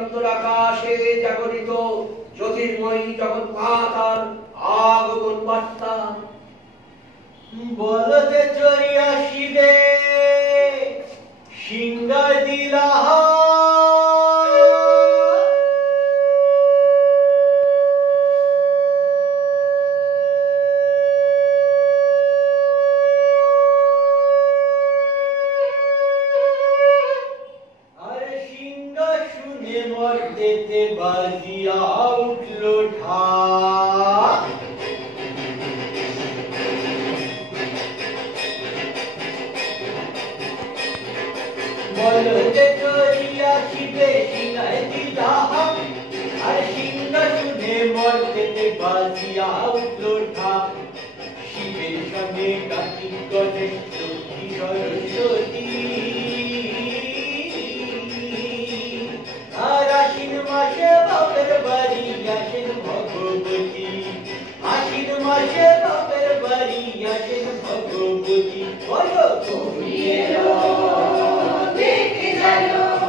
অন্তরাকাশে জাগরিত জ্যোতির্ময়ী জগন্মাতার আগমন বার্তা। বলদে চড়িয়া শিবে সিংহার দিলা মর্দেতে বাজিয়া উঠল ঢাক। বলদে চড়িয়া শিবে সিংহায় দিলা আর সিংহাসনে মর্দেতে বাজিয়া উঠল ঢাক। শিবের সামনে কার্তিক গণেশ লক্ষ্মী সরস্বতী আশ্বিন মাসে বাপের বাড়ি আসেন ভগবতী। আশ্বিন মাসে বাপের বাড়ি আসেন ভগবতী। বলো দেখে জানো